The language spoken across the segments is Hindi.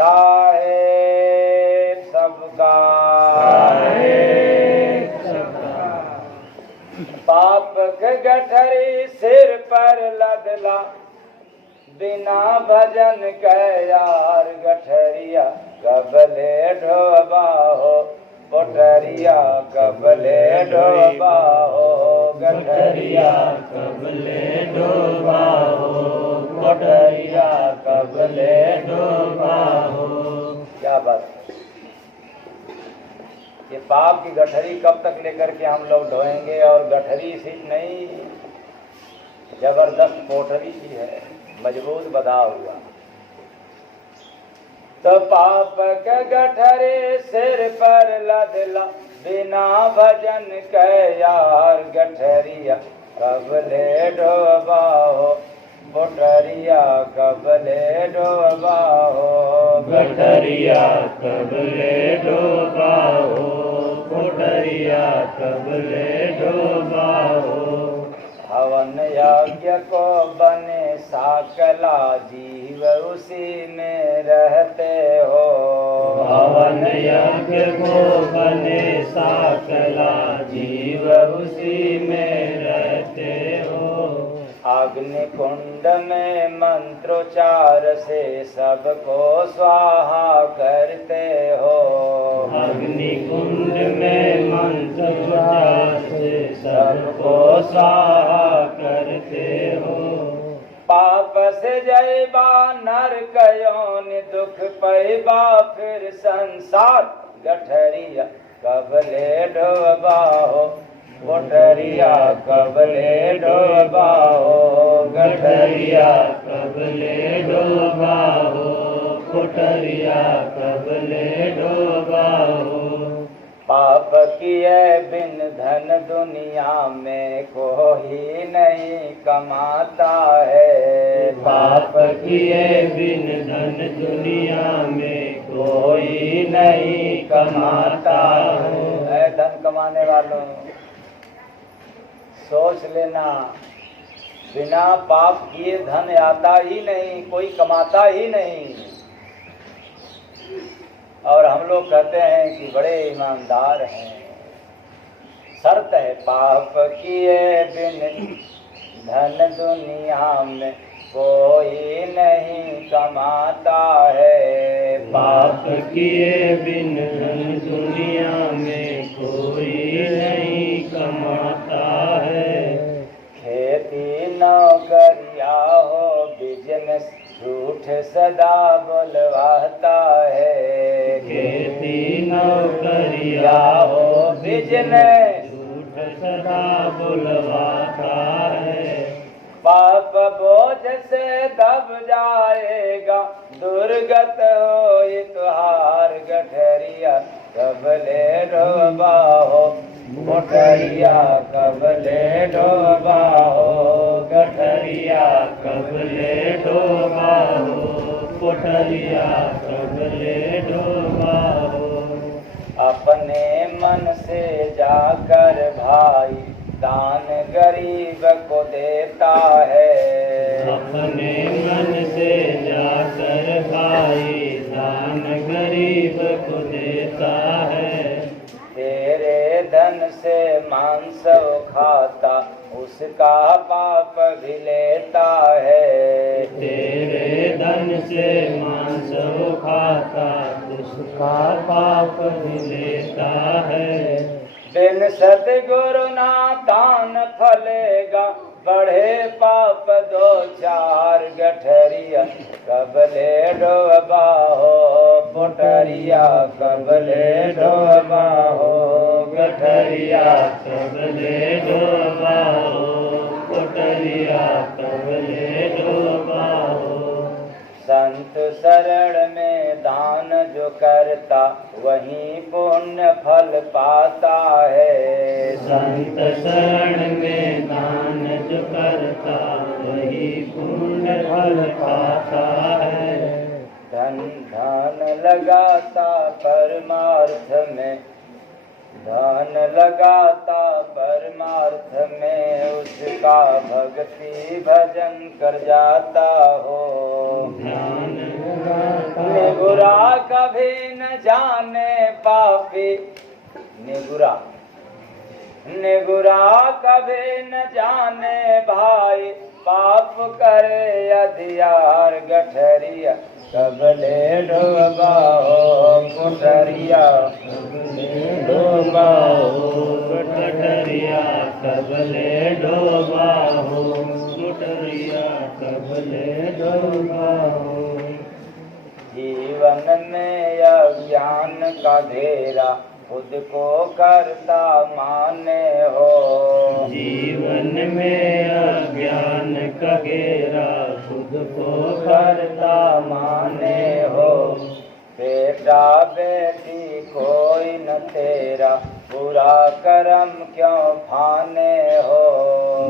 साहेब सबका पाप के गठरी सिर पर लदला बिना भजन के यार गठरिया कबले ढोबा हो पोटरिया कबले ढोबा हो गठरिया कबले ढोबा हो पोटरिया कबले ढोबा हो। क्या बात है, ये पाप की गठरी कब तक लेकर के हम लोग ढोएंगे। और गठरी सी नहीं, जबरदस्त पोटरी की है, मजबूत बधा हुआ। तो पाप के गठरे सिर पर लदला बिना भजन के यार गठरिया कबले ढोबा हो पोटरिया कबले ढोबा हो गठरिया कबले ढोबा हो पोटरिया कबले ढोबा हो। हवन यज्ञ को बने साकला जीव उसी में रहते हो। हवन यज्ञ को बने साकला जीव उसी में रहते हो। अग्नि कुंड में मंत्रोच्चार से सबको स्वाहा करते हो। अग्नि कुंड में मंत्रोच्चार से सबको स्वाहा करते हो। पाप से जयबा नरक योनि दुख पैबा फिर संसार गठरिया कबले ढोबा हो पोटरिया कबले ढोबा हो गठरिया कबले ढोबा हो पोटरिया कबले ढोबा हो। पाप किए बिन धन दुनिया में कोई नहीं कमाता है। पाप किए बिन धन दुनिया में कोई नहीं कमाता है। धन कमाने वालों सोच लेना, बिना पाप किए धन आता ही नहीं, कोई कमाता ही नहीं। और हम लोग कहते हैं कि बड़े ईमानदार हैं। शर्त है पाप किए बिन धन दुनिया में कोई नहीं कमाता है। पाप किए बिन धन दुनिया में कोई नहीं कमाता है। खेती नौकरिया हो बिजनेस झूठ सदा बुलवाता है। खेती नौकरिया हो बिजनेस झूठ सदा बुलवाता है। पाप बोझ से दब जाएगा दुर्गत हो तुहार गठरिया कबले ढोबा हो पोटरिया कबले ढोबा हो गठरिया कबले ढोबा हो पोटरिया कबले ढोबा हो। अपने मन से जाकर भाई दान गरीब को देता है। अपने मन से जाकर भाई दान गरीब को देता है। तेरे धन से मांस खाता उसका पाप भी लेता है। तेरे धन से मांस खाता उसका पाप भी लेता है। बिन सतगुरु ना दान फलेगा बढ़े पाप दो चार गठरिया कबले ढोबा हो पोटरिया कबले ढोबा हो गठरिया कबले ढोबा हो पोटरिया कबले ढोबा हो। संत शरण में दान जो करता वही पुण्य फल पाता है। संत शरण में दान जो करता वही पुण्य फल पाता है। धन धन लगाता परमार्थ में धन लगाता परमार्थ में उसका भक्ति भजन कर जाता हो। ध्यान लगाता निगुरा कभी न जाने पापी, निगुरा निगुरा कभी न जाने भाई, पाप करे अधियार गठरिया कबले डोबाओ कुठरिया, डोबाओ गठरिया कबले डोबाओ कुठरिया कबले डोबाओ। जीवन में अज्ञान का घेरा खुद को करता माने हो, जीवन में अज्ञान का घेरा खुद को करता माने हो। बेटा बेटी कोई न तेरा, बुरा कर्म क्यों फाने हो,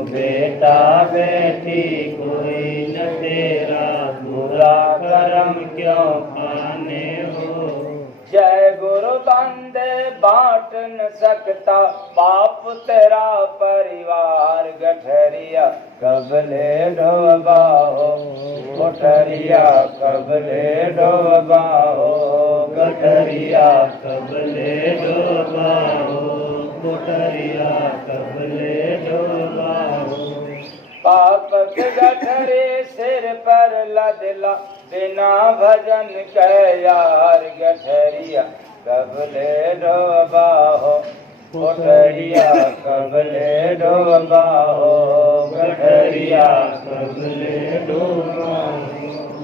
बेटा बेटी कोई न तेरा, बुरा कर्म क्यों खाने हो। जय गुरु बंदे बांट न सकता, पाप तेरा परिवार गठरिया कबले डोबाओ कोठरिया कबले डोबाओ गठरिया कबले डोबाओ कोठरिया कबले डोबाओ। पाप के गठरे सिर पर लदला, बिना भजन के यार गठरिया कबले डोबाओ कोठरिया कबले डोबाओ गठरिया कबले डोबाओ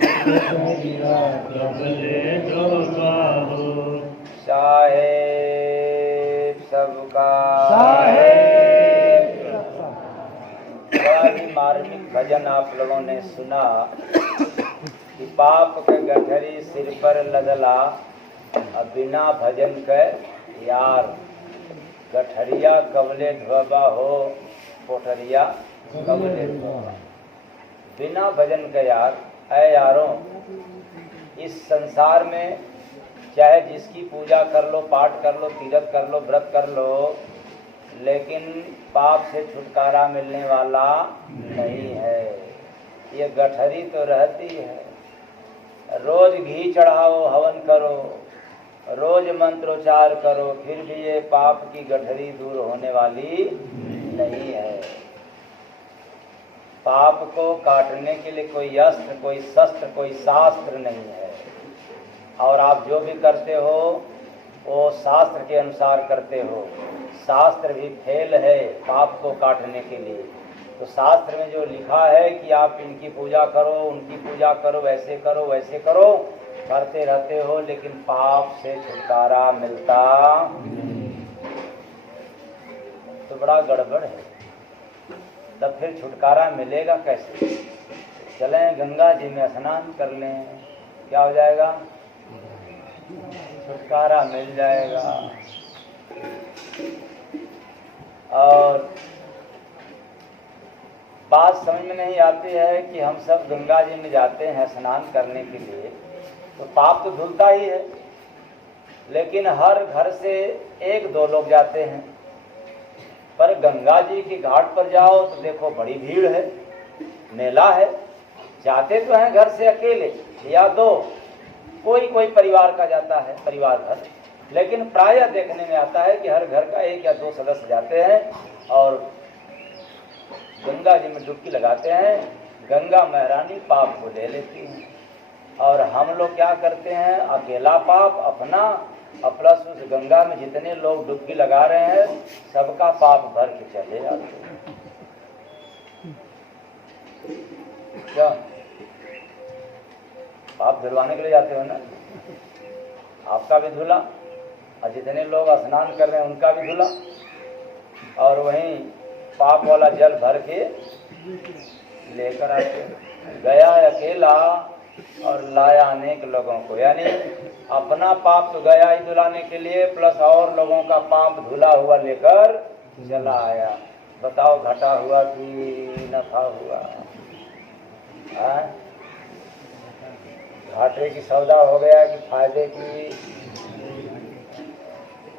गठरिया कबले डोबाओ। साहेब सबका बड़ा ही मार्मिक भजन आप लोगों ने सुना कि पाप के गठरी सिर पर लदला, अब बिना भजन के यार गठरिया कबले ढोबा हो कोठरिया कबले ढोबा। बिना भजन के यार, ऐ यारों, इस संसार में चाहे जिसकी पूजा कर लो, पाठ कर लो, तीरथ कर लो, व्रत कर लो, लेकिन पाप से छुटकारा मिलने वाला नहीं है। ये गठरी तो रहती है, रोज घी चढ़ाओ, हवन करो, रोज मंत्रोच्चार करो, फिर भी ये पाप की गठरी दूर होने वाली नहीं है। पाप को काटने के लिए कोई अस्त्र, कोई शस्त्र, कोई शास्त्र नहीं है। और आप जो भी करते हो वो शास्त्र के अनुसार करते हो। शास्त्र भी फेल है पाप को काटने के लिए। तो शास्त्र में जो लिखा है कि आप इनकी पूजा करो, उनकी पूजा करो, वैसे करो, वैसे करो, करते रहते हो, लेकिन पाप से छुटकारा मिलता तो बड़ा गड़बड़ है। तब फिर छुटकारा मिलेगा कैसे? चलें गंगा जी में स्नान कर लें, क्या हो जाएगा? छुटकारा मिल जाएगा। और बात समझ में नहीं आती है कि हम सब गंगा जी में जाते हैं स्नान करने के लिए, तो पाप तो धुलता ही है, लेकिन हर घर से एक दो लोग जाते हैं। पर गंगा जी के घाट पर जाओ तो देखो बड़ी भीड़ है, मेला है। जाते तो हैं घर से अकेले या दो, कोई कोई परिवार का जाता है, परिवार भर, लेकिन प्रायः देखने में आता है कि हर घर का एक या दो सदस्य जाते हैं और गंगा जी में डुबकी लगाते हैं। गंगा महारानी पाप को ले लेती हैं। और हम लोग क्या करते हैं? अकेला पाप अपना और प्लस उस गंगा में जितने लोग डुबकी लगा रहे हैं सबका पाप भर के चले जाते हैं। क्या पाप धुलवाने के लिए जाते हो ना? आपका भी धुला और जितने लोग स्नान कर रहे हैं उनका भी धुला, और वहीं पाप वाला जल भर के लेकर आते। गया अकेला और लाया अनेक लोगों को, यानी अपना पाप तो गया ही धुलाने के लिए, प्लस और लोगों का पाप धुला हुआ लेकर चला आया। बताओ घाटा हुआ कि नफा हुआ? घाटे की सौदा हो गया कि फायदे की?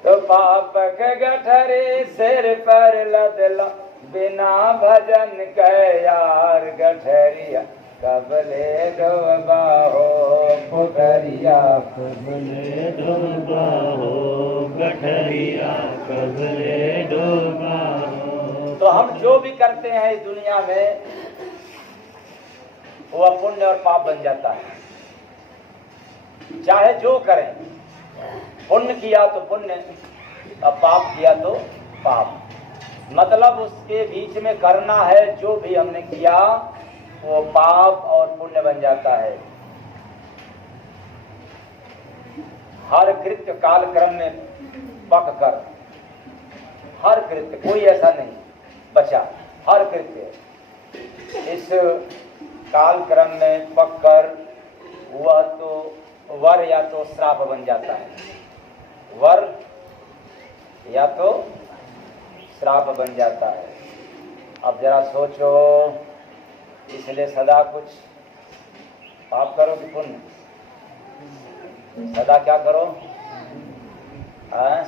तो पाप के गठरी सिर पर लदला, बिना भजन के यार गठरिया कबले डोबा हो पोखरिया। कबले डोबा हो गठरिया, कबले डोबा हो। तो हम जो भी करते हैं इस दुनिया में वो पुण्य और पाप बन जाता है। चाहे जो करें, पुण्य किया तो पुण्य और पाप किया तो पाप। मतलब उसके बीच में करना है, जो भी हमने किया वो पाप और पुण्य बन जाता है। हर कृत्य कालक्रम में पक कर, हर कृत्य, कोई ऐसा नहीं बचा, हर कृत्य इस कालक्रम में पक कर वह तो वर या तो श्राप बन जाता है, वर या तो श्राप बन जाता है। अब जरा सोचो, इसलिए सदा कुछ पाप करो कि पुण्य? सदा क्या करो?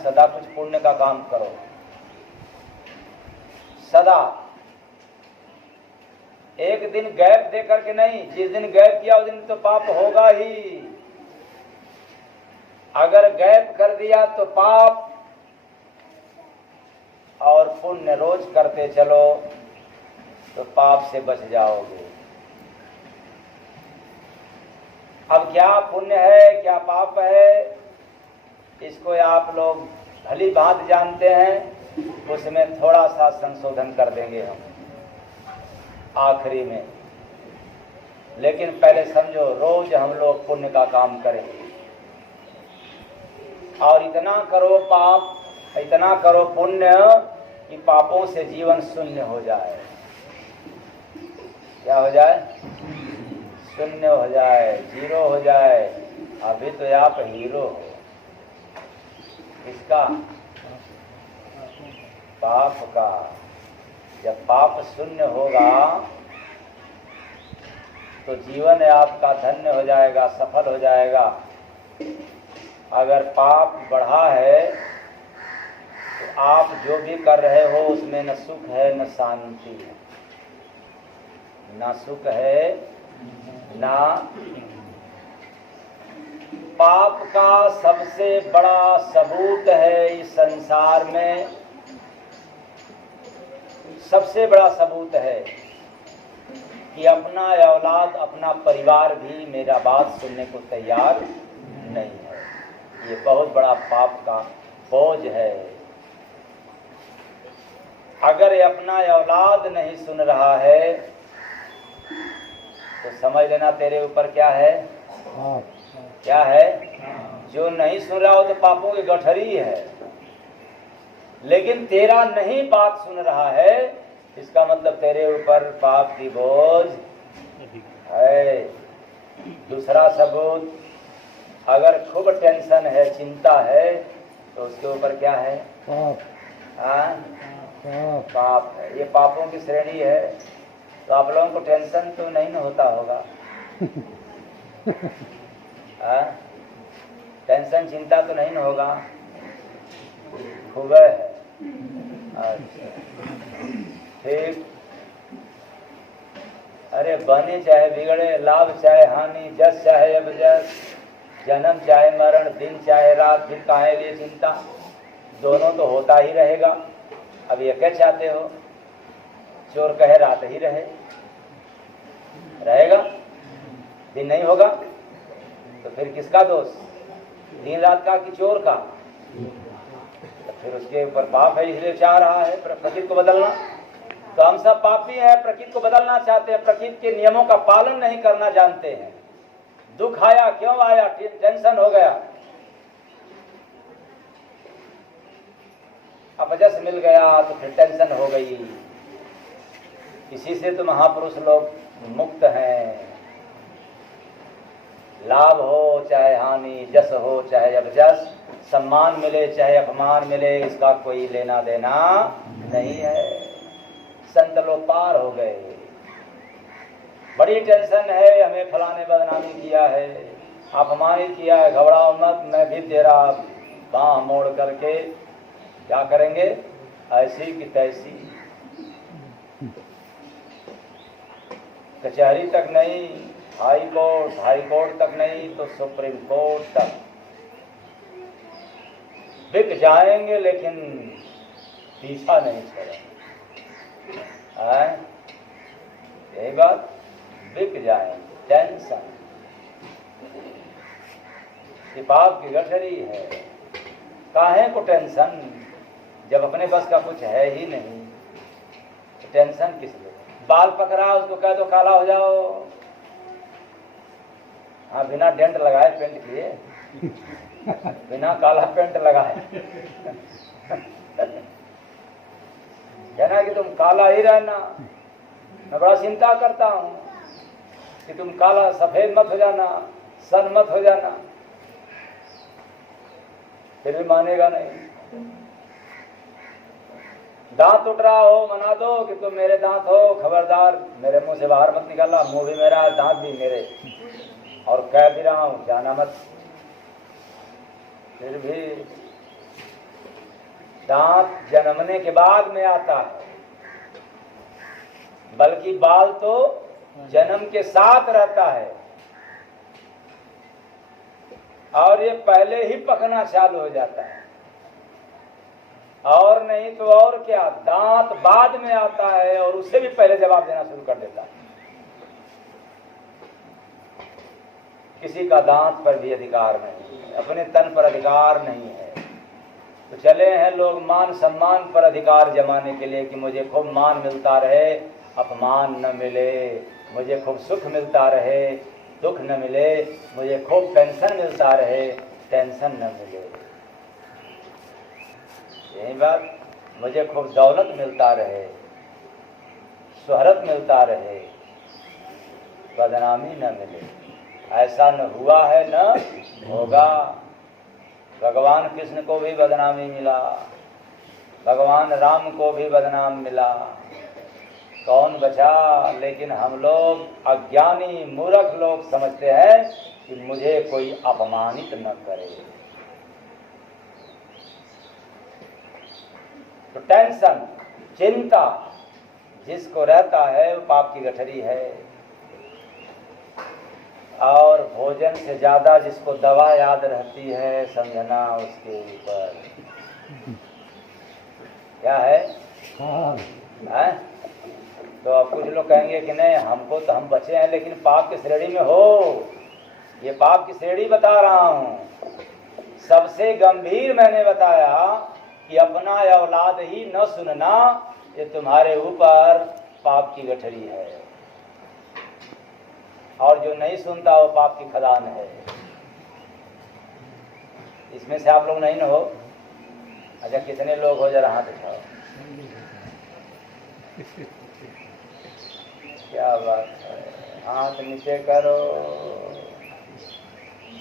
सदा कुछ पुण्य का काम करो। सदा एक दिन गैप दे करके नहीं, जिस दिन गैप किया उस दिन तो पाप होगा ही। अगर गैप कर दिया तो पाप, और पुण्य रोज करते चलो तो पाप से बच जाओगे। अब क्या पुण्य है क्या पाप है, इसको आप लोग भली भांति जानते हैं। उसमें थोड़ा सा संशोधन कर देंगे हम आखिरी में। लेकिन पहले समझो, रोज हम लोग पुण्य का काम करेंगे और इतना करो पाप, इतना करो पुण्य कि पापों से जीवन शून्य हो जाए। क्या हो जाए? शून्य हो जाए, जीरो हो जाए। अभी तो आप हीरो हो। किसका? पाप का। जब पाप शून्य होगा तो जीवन आपका धन्य हो जाएगा, सफल हो जाएगा। अगर पाप बढ़ा है तो आप जो भी कर रहे हो उसमें न सुख है न शांति है, न सुख है ना। पाप का सबसे बड़ा सबूत है इस संसार में, सबसे बड़ा सबूत है कि अपना औलाद, अपना परिवार भी मेरा बात सुनने को तैयार नहीं है। ये बहुत बड़ा पाप का बोझ है। अगर ये अपना औलाद नहीं सुन रहा है तो समझ लेना तेरे ऊपर क्या है? क्या है? जो नहीं सुन रहा हो तो पापों की गठरी है। लेकिन तेरा नहीं बात सुन रहा है, इसका मतलब तेरे ऊपर पाप की बोझ है। दूसरा सबूत, अगर खूब टेंशन है, चिंता है, तो उसके ऊपर क्या है? पाप है। ये पापों की श्रेणी है। तो आप लोगों को टेंशन तो नहीं न होता होगा? टेंशन चिंता तो नहीं न होगा? खूब है। अच्छा, ठीक। अरे बने चाहे बिगड़े, लाभ चाहे हानि, जस चाहे अबजस, जन्म चाहे मरण, दिन चाहे रात, फिर काहे लिए चिंता? दोनों तो होता ही रहेगा। अब ये क्या चाहते हो? चोर कहे रात ही रहे, रहेगा? दिन नहीं होगा तो फिर किसका दोष? दिन रात का कि चोर का? तो फिर उसके ऊपर पाप है, इसलिए चाह रहा है प्रकृति को बदलना। तो हम सब पापी हैं, प्रकृति को बदलना चाहते हैं, प्रकृति के नियमों का पालन नहीं करना जानते हैं। दुख आया, क्यों आया? टेंशन हो गया, अपजस मिल गया तो फिर टेंशन हो गई। इसी से तो महापुरुष लोग मुक्त हैं। लाभ हो चाहे हानि, जस हो चाहे अबजस, सम्मान मिले चाहे अपमान मिले, इसका कोई लेना देना नहीं है। संत लोग पार हो गए। बड़ी टेंशन है, हमें फलाने बदनामी किया है, अपमानित किया है, घबराओ मत, मैं भी तेरा बाँह मोड़ करके क्या करेंगे? ऐसी की तैसी। कचहरी तक नहीं, हाई कोर्ट तक नहीं तो सुप्रीम कोर्ट तक बिक जाएंगे, लेकिन पीछा नहीं छोड़ेंगे। यही बात, बिक जाएंगे। टेंशन ये पाप की गठरी है। काहे को टेंशन, जब अपने बस का कुछ है ही नहीं तो टेंशन किस लिए? बाल पकड़ा, उसको कह दो काला हो जाओ। हाँ, बिना डेंट लगाए पेंट किए, बिना काला पेंट लगाए कहना कि तुम काला ही रहना। मैं बड़ा चिंता करता हूं कि तुम काला सफेद मत हो जाना, सन मत हो जाना। फिर भी मानेगा नहीं। दांत उठ रहा हो, मना दो कि तुम मेरे दांत हो, खबरदार मेरे मुंह से बाहर मत निकालना। मुंह भी मेरा, दांत भी मेरे, और कह भी रहा हूं जाना मत। फिर भी दांत जन्मने के बाद में आता है, बल्कि बाल तो जन्म के साथ रहता है, और ये पहले ही पकना चालू हो जाता है। और नहीं तो और क्या, दांत बाद में आता है और उससे भी पहले जवाब देना शुरू कर देता है। किसी का दांत पर भी अधिकार नहीं है, अपने तन पर अधिकार नहीं है। तो चले हैं लोग मान सम्मान पर अधिकार जमाने के लिए कि मुझे खूब मान मिलता रहे, अपमान न मिले, मुझे खूब सुख मिलता रहे, दुख न मिले, मुझे खूब पेंशन मिलता रहे, टेंशन न मिले। यही बात, मुझे खूब दौलत मिलता रहे, शोहरत मिलता रहे, बदनामी न मिले। ऐसा न हुआ है, न होगा। भगवान कृष्ण को भी बदनामी मिला, भगवान राम को भी बदनाम मिला, कौन बचा? लेकिन हम लोग अज्ञानी मूर्ख लोग समझते हैं कि मुझे कोई अपमानित न करे। तो टेंशन, चिंता जिसको रहता है वो पाप की गठरी है। और भोजन से ज्यादा जिसको दवा याद रहती है, समझना उसके ऊपर क्या है? तो अब कुछ लोग कहेंगे कि नहीं, हमको तो हम बचे हैं, लेकिन पाप की श्रेणी में हो। ये पाप की श्रेणी बता रहा हूं। सबसे गंभीर मैंने बताया कि अपना औलाद ही न सुनना, ये तुम्हारे ऊपर पाप की गठरी है। और जो नहीं सुनता वो पाप की खदान है। इसमें से आप लोग नहीं न हो? अच्छा, कितने लोग हो, जरा हाथ उठाओ। क्या बात है, हाथ नीचे करो।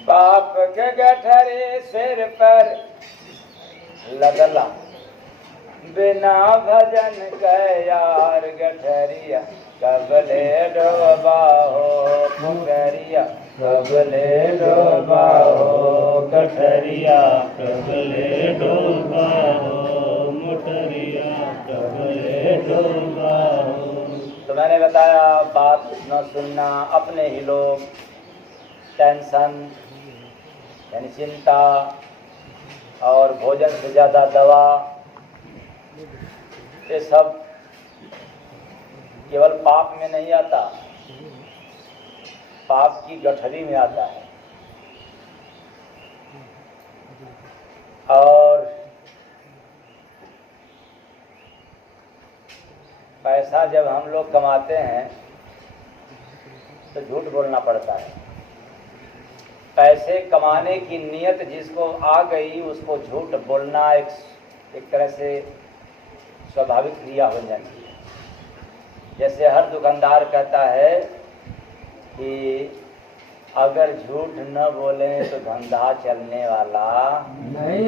पाप के गठरे सिर पर लगला, बिना भजन के यार गठरिया, कबले डोबा हो पुकरिया, कबले डोबा हो गठरिया, कबले डोबा हो मोटरिया, कबले डोबा हो। तो मैंने बताया बात न सुनना, अपने ही लोग, टेंशन यानी चिंता, और भोजन से ज्यादा दवा, ये सब केवल पाप में नहीं आता, पाप की गठरी में आता है। और पैसा जब हम लोग कमाते हैं तो झूठ बोलना पड़ता है। पैसे कमाने की नीयत जिसको आ गई उसको झूठ बोलना एक तरह से स्वाभाविक क्रिया हो जाती है। जैसे हर दुकानदार कहता है कि अगर झूठ न बोले तो धंधा चलने वाला नहीं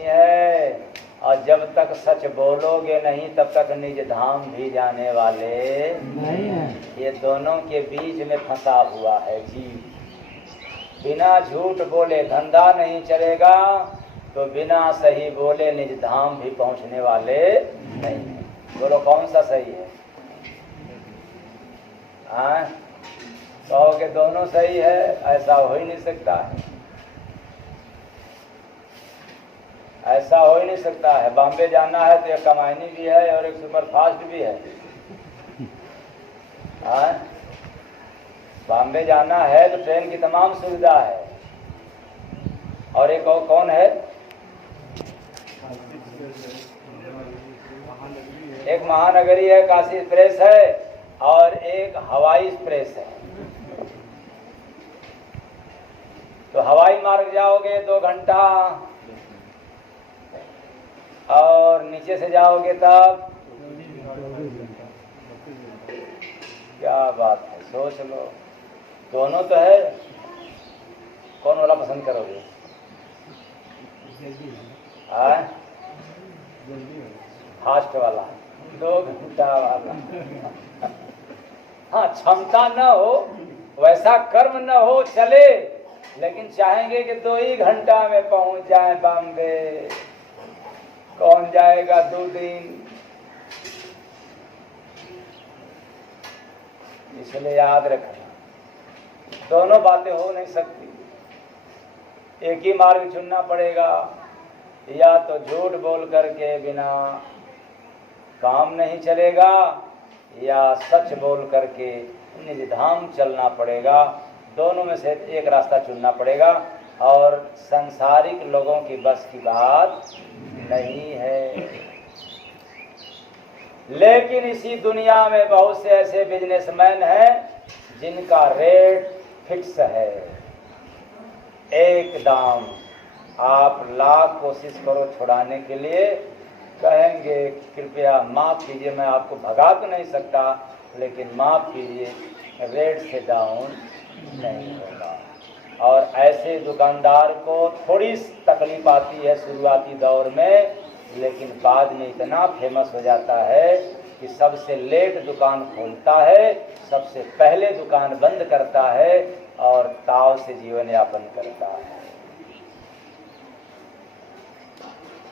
है, और जब तक सच बोलोगे नहीं तब तक निज धाम भी जाने वाले नहीं है। ये दोनों के बीच में फंसा हुआ है जी। बिना झूठ बोले धंधा नहीं चलेगा, तो बिना सही बोले निज धाम भी पहुंचने वाले नहीं है। बोलो कौन सा सही है? हाँ, कहो कि दोनों सही है, ऐसा हो ही नहीं सकता है। ऐसा हो ही नहीं सकता है। बॉम्बे जाना है तो एक कमायनी भी है और एक सुपरफास्ट भी है। हाँ, बॉम्बे जाना है तो ट्रेन की तमाम सुविधा है। और एक और कौन है? एक महानगरी है, काशी एक्सप्रेस है, और एक हवाई एक्सप्रेस है। तो हवाई मार्ग जाओगे 2 घंटा, और नीचे से जाओगे तब क्या बात है, सोच लो। दोनों तो है, कौन वाला पसंद करोगे? फास्ट वाला, 2 घंटा वाला। हाँ, क्षमता न हो, वैसा कर्म न हो चले, लेकिन चाहेंगे कि 2 ही घंटा में पहुंच जाए बॉम्बे। कौन जाएगा 2 दिन? इसलिए याद रखना, दोनों बातें हो नहीं सकती। एक ही मार्ग चुनना पड़ेगा। या तो झूठ बोल करके बिना काम नहीं चलेगा, या सच बोल करके निधाम चलना पड़ेगा। दोनों में से एक रास्ता चुनना पड़ेगा, और सांसारिक लोगों की बस की बात नहीं है। लेकिन इसी दुनिया में बहुत से ऐसे बिजनेसमैन हैं जिनका रेट फिक्स है, एक दाम। आप लाख कोशिश करो छुड़ाने के लिए, कहेंगे कृपया माफ़ कीजिए, मैं आपको भगा तो नहीं सकता, लेकिन माफ़ कीजिए, रेट से डाउन नहीं होगा। और ऐसे दुकानदार को थोड़ी तकलीफ आती है शुरुआती दौर में, लेकिन बाद में इतना फेमस हो जाता है कि सबसे लेट दुकान खोलता है, सबसे पहले दुकान बंद करता है, और ताव से जीवन यापन करता है।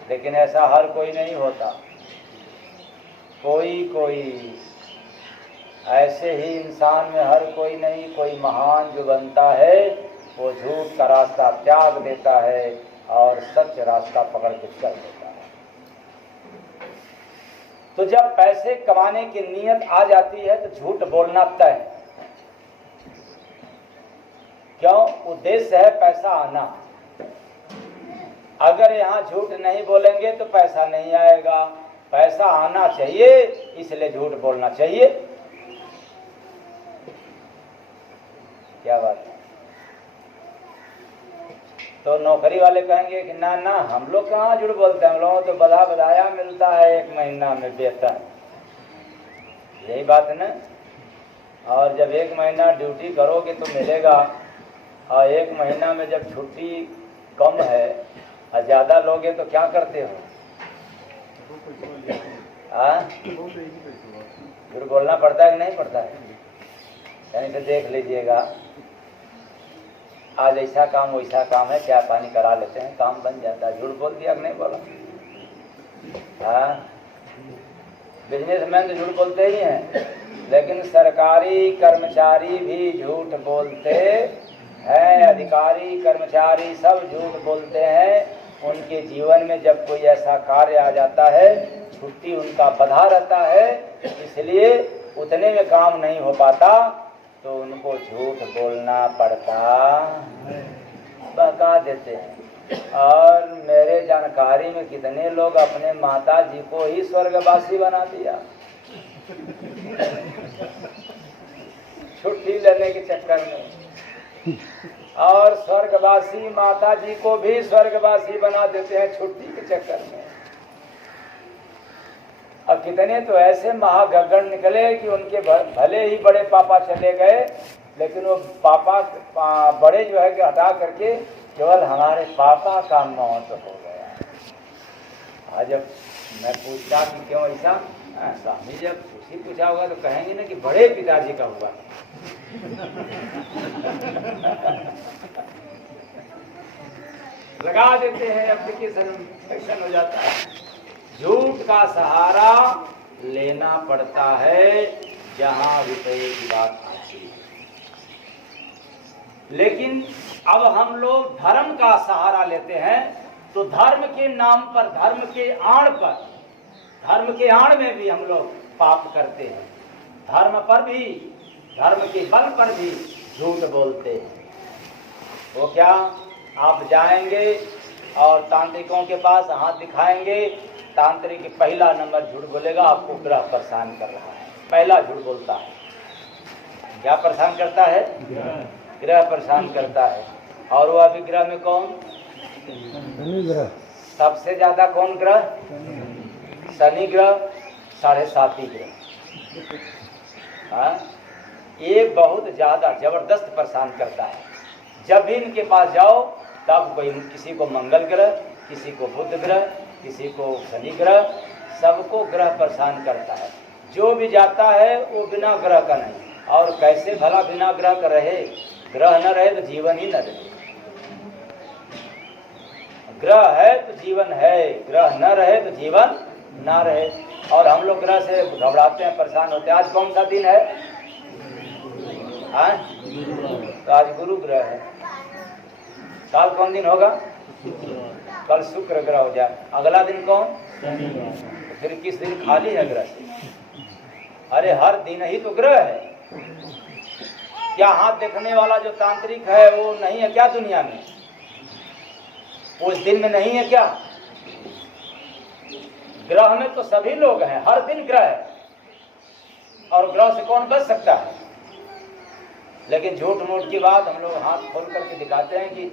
लेकिन ऐसा हर कोई नहीं होता। कोई ऐसे ही इंसान में हर कोई नहीं, कोई महान जो बनता है वो झूठ का रास्ता त्याग देता है और सच रास्ता पकड़ के चल देता है। तो जब पैसे कमाने की नीयत आ जाती है तो झूठ बोलना तय। क्यों? उद्देश्य है पैसा आना। अगर यहाँ झूठ नहीं बोलेंगे तो पैसा नहीं आएगा। पैसा आना चाहिए, इसलिए झूठ बोलना चाहिए। क्या बात है? तो नौकरी वाले कहेंगे कि ना ना, हम लोग कहाँ झूठ बोलते हैं, हम लोगों तो बधाया मिलता है 1 महीना में वेतन। यही बात है ना। और जब 1 महीना ड्यूटी करोगे तो मिलेगा, और 1 महीना में जब छुट्टी कम है और ज़्यादा लोगे तो क्या करते हो? झूठ बोलना पड़ता है कि नहीं पड़ता है? यानी तो देख लीजिएगा, आज ऐसा काम वैसा काम है, चाय पानी करा लेते हैं, काम बन जाता है। झूठ बोल दिया कि नहीं बोला? हाँ, बिजनेसमैन तो झूठ बोलते ही हैं, लेकिन सरकारी कर्मचारी भी झूठ बोलते हैं, अधिकारी कर्मचारी सब झूठ बोलते हैं। उनके जीवन में जब कोई ऐसा कार्य आ जाता है, छुट्टी उनका बधा रहता है, इसलिए उतने में काम नहीं हो पाता, तो उनको झूठ बोलना पड़ता, बहका देते हैं। और मेरे जानकारी में कितने लोग अपने माता जी को ही स्वर्गवासी बना दिया छुट्टी लेने के चक्कर में। और स्वर्गवासी माता जी को भी स्वर्गवासी बना देते हैं छुट्टी के चक्कर में। और कितने तो ऐसे महागगन निकले कि उनके भले ही बड़े पापा चले गए, लेकिन वो पापा बड़े जो है कि हटा करके केवल हमारे पापा का मौत हो गया। आज जब मैं पूछता कि क्यों ऐसा, स्वामी जब उसी पूछा होगा तो कहेंगे ना कि बड़े पिताजी का हुआ। लगा देते हैं एप्लीकेशन, एक्शन हो जाता है। झूठ का सहारा लेना पड़ता है जहां रुपये की बात लेकिन अब हम लोग धर्म का सहारा लेते हैं, तो धर्म के नाम पर, धर्म के आड़ पर, धर्म के आड़ में भी हम लोग पाप करते हैं। धर्म पर भी, धर्म के बल पर भी झूठ बोलते हैं। वो क्या, आप जाएंगे और तांत्रिकों के पास हाथ दिखाएंगे, तांत्रिक पहला नंबर झूठ बोलेगा, आपको ग्रह परेशान कर रहा है, पहला झूठ बोलता है। क्या परेशान करता है? ग्रह परेशान करता है। और वह अभी ग्रह में कौन? शनि ग्रह। सबसे ज्यादा कौन ग्रह? शनि ग्रह, 7.5 ग्रह। हाँ, ये बहुत ज्यादा जबरदस्त परेशान करता है। जब भी इनके पास जाओ तब कोई, किसी को मंगल ग्रह, किसी को बुध ग्रह, किसी को शनि ग्रह, सबको ग्रह परेशान करता है। जो भी जाता है वो बिना ग्रह का नहीं। और कैसे भला बिना ग्रह का रहे? ग्रह न रहे तो जीवन ही न रहे। ग्रह है तो जीवन है, ग्रह न रहे तो जीवन ना रहे। और हम लोग ग्रह से घबराते हैं, परेशान होते हैं। आज कौन सा दिन है? तो आज गुरु ग्रह है। कल कौन दिन होगा? कल शुक्र ग्रह हो जाए। अगला दिन कौन? तो फिर किस दिन खाली है ग्रह से? अरे हर दिन ही तो ग्रह है। क्या हाथ देखने वाला जो तांत्रिक है वो नहीं है क्या दुनिया में? उस दिन में नहीं है क्या? ग्रह में तो सभी लोग हैं, हर दिन ग्रह है। और ग्रह से कौन बच सकता है? लेकिन झूठ मूठ की बात हम लोग हाथ खोल करके दिखाते हैं कि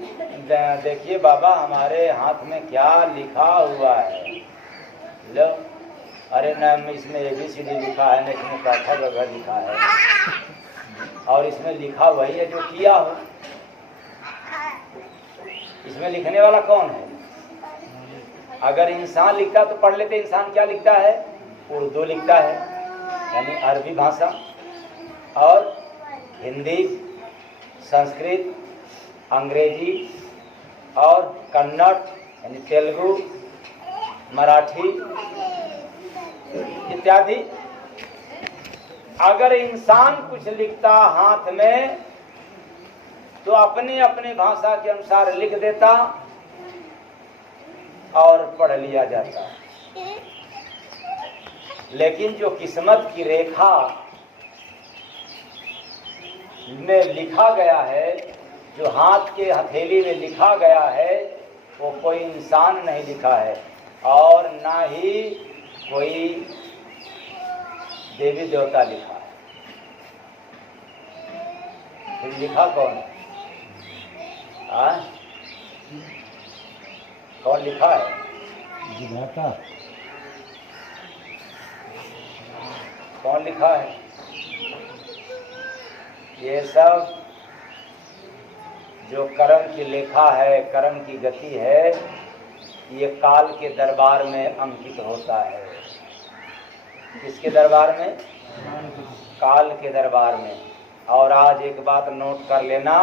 देखिए बाबा हमारे हाथ में क्या लिखा हुआ है। लो, अरे न इसमें ABCD लिखा है, न इसमें काठा वगैरह लिखा है, और इसमें लिखा वही है जो किया हो। इसमें लिखने वाला कौन है? अगर इंसान लिखता तो पढ़ लेते। इंसान क्या लिखता है? उर्दू लिखता है, यानी अरबी भाषा, और हिंदी, संस्कृत, अंग्रेजी और कन्नड़ यानी तेलुगु, मराठी इत्यादि। अगर इंसान कुछ लिखता हाथ में तो अपनी अपनी भाषा के अनुसार लिख देता और पढ़ लिया जाता। लेकिन जो किस्मत की रेखा में लिखा गया है, जो हाथ के हथेली में लिखा गया है, वो कोई इंसान नहीं लिखा है, और ना ही कोई देवी देवता लिखा है। फिर लिखा कौन है? कौन लिखा है? विधाता। कौन लिखा है? ये सब जो कर्म की लेखा है, कर्म की गति है, ये काल के दरबार में अंकित होता है। किसके दरबार में? काल के दरबार में। और आज एक बात नोट कर लेना,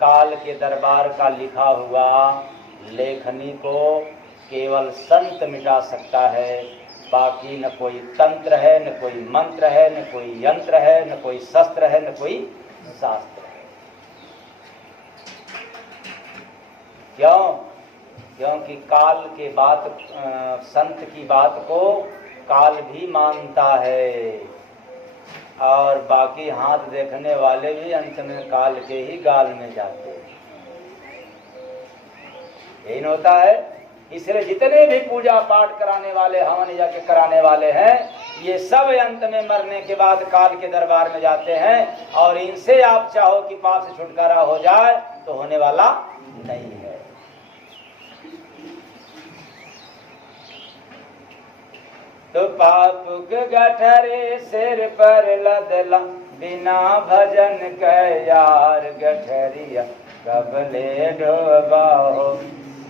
काल के दरबार का लिखा हुआ लेखनी को केवल संत मिटा सकता है। बाकी न कोई तंत्र है, न कोई मंत्र है, न कोई यंत्र है, न कोई शस्त्र है, न कोई शास्त्र है। क्यों? क्योंकि काल के बात, संत की बात को काल भी मानता है, और बाकी हाथ देखने वाले भी अंत में काल के ही गाल में जाते हैं। यही होता है। इसलिए जितने भी पूजा पाठ कराने वाले, हवन यज्ञ कराने वाले हैं, ये सब अंत में मरने के बाद काल के दरबार में जाते हैं। और इनसे आप चाहो कि पाप से छुटकारा हो जाए तो होने वाला नहीं है। तो पाप के गठरे सिर पर लदला, बिना भजन के यार गठरिया कबले डोबा हो,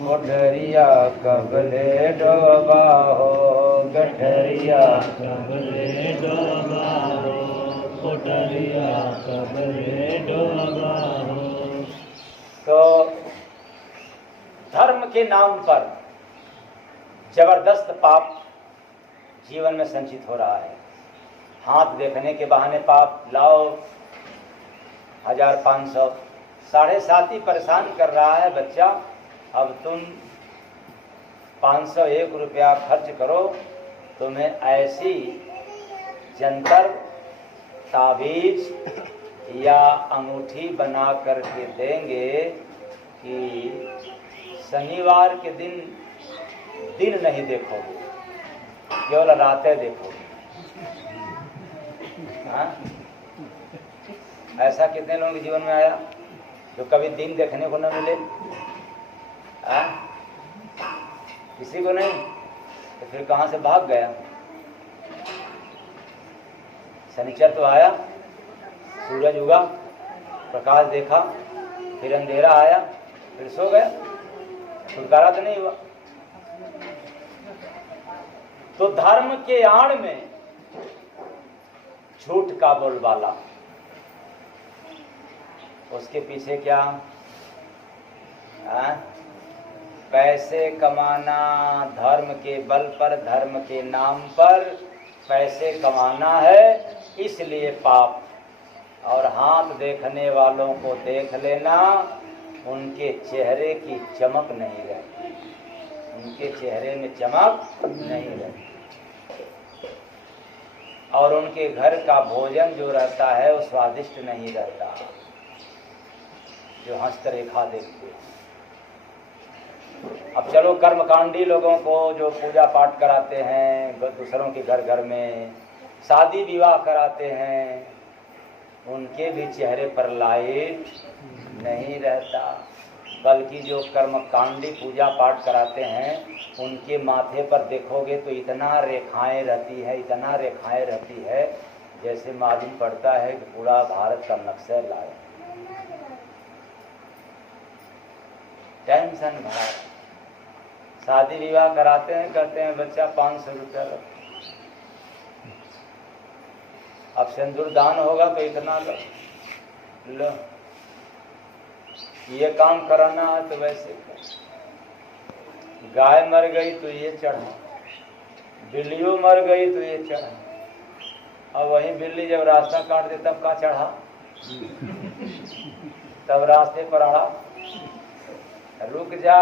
मोटरिया कबले डोबा हो, गठरिया कबले डोबा हो, मोटरिया कबले डोबा हो। तो धर्म के नाम पर जबरदस्त पाप जीवन में संचित हो रहा है। हाथ देखने के बहाने पाप लाओ 1500, 7.5 ही परेशान कर रहा है बच्चा, अब तुम 501 रुपया खर्च करो, तुम्हें ऐसी जंतर ताबीज या अंगूठी बना करके देंगे कि शनिवार के दिन नहीं देखोगे, केवल रातें देखोगे। हाँ? ऐसा कितने लोगों के जीवन में आया जो कभी दिन देखने को न मिले? हाँ? किसी को नहीं, तो फिर कहाँ से भाग गया? शनिचर तो आया, सूरज उगा, प्रकाश देखा, फिर अंधेरा आया, फिर सो गया, छुटकारा तो नहीं हुआ। तो धर्म के आड़ में झूठ का बोलबाला, उसके पीछे क्या? पैसे कमाना, धर्म के बल पर, धर्म के नाम पर पैसे कमाना है, इसलिए पाप। और हाथ देखने वालों को देख लेना, उनके चेहरे की चमक नहीं रहती, उनके चेहरे में चमक नहीं रहती। और उनके घर का भोजन जो रहता है वो स्वादिष्ट नहीं रहता, जो हस्तरेखा देखते। अब चलो कर्मकांडी लोगों को जो पूजा पाठ कराते हैं, दूसरों के घर घर में शादी विवाह कराते हैं, उनके भी चेहरे पर लाइट नहीं रहता, बल्कि जो कर्मकांडी पूजा पाठ कराते हैं उनके माथे पर देखोगे तो इतना रेखाएं रहती है, इतना रेखाएं रहती है, जैसे मालूम पड़ता है कि पूरा भारत का नक्शा लाए। टेंशन भरा। शादी विवाह कराते हैं, कहते हैं बच्चा 500 रुपया लो, अब सिंदूर दान होगा तो इतना लो, ये काम कराना है तो वैसे कर, गाय मर गई तो ये चढ़ा, बिल्लियों मर गई तो ये चढ़ा। अब वही बिल्ली जब रास्ता काट दे तब का चढ़ा, तब रास्ते पर अड़ा, रुक जा,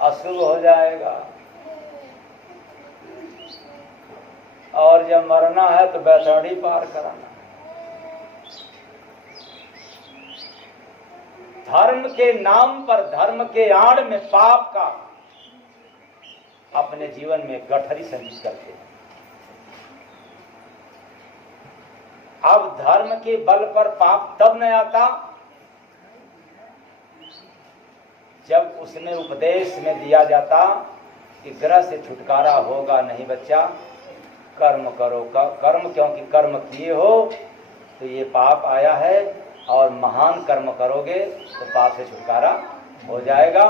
अशुभ हो जाएगा। और जब मरना है तो बैसाड़ी पार कराना। धर्म के नाम पर, धर्म के आड़ में पाप का अपने जीवन में गठरी संचित करते हैं। अब धर्म के बल पर पाप तब न आता जब उसने उपदेश में दिया जाता कि ग्रह से छुटकारा होगा नहीं बच्चा, कर्म करो, कर्म, क्योंकि कर्म किए हो तो ये पाप आया है, और महान कर्म करोगे तो पाप से छुटकारा हो जाएगा।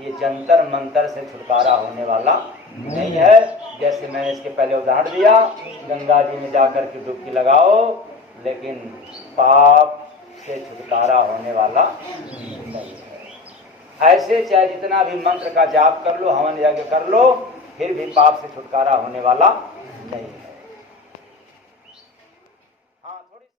ये जंतर मंतर से छुटकारा होने वाला नहीं है। जैसे मैंने इसके पहले उदाहरण दिया, गंगा जी में जाकर के डुबकी लगाओ, लेकिन पाप से छुटकारा होने वाला नहीं है। ऐसे चाहे जितना भी मंत्र का जाप कर लो, हवन यज्ञ कर लो, फिर भी पाप से छुटकारा होने वाला नहीं है।